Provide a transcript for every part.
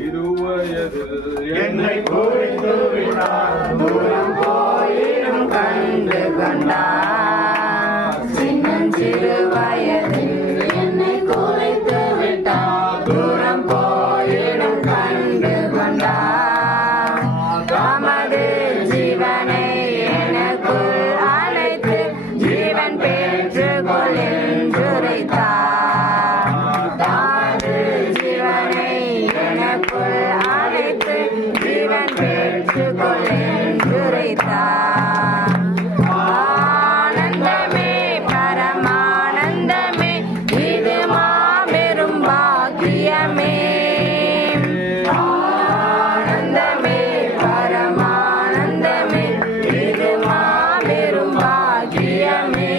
இருவயதில் என்னை குறித்து விட்டார் தூரம் போயினும் கண்டு கொண்டார் சின்னஞ்சிறு வயதில் என்னை குறித்து விட்டார் தூரம் போயினும் கண்டு. கொண்டார் தமது பெற்றுக்கொள் என்றுரைத்தார் ஆனந்தமே பரமானந்தமே இது மாபெரும் பாக்கியமே. ஆனந்தமே பரமானந்தமே இது மாபெரும் பாக்கியமே.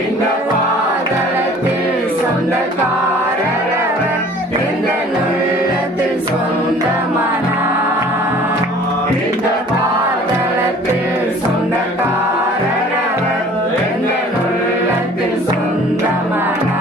இந்த பாதளத்தில் சொந்தக்காரரவர் எந்த உள்ளத்தில் சொந்தமானார் சொந்தக்காரரவர் எந்த உள்ளத்தில் சொந்தமானார்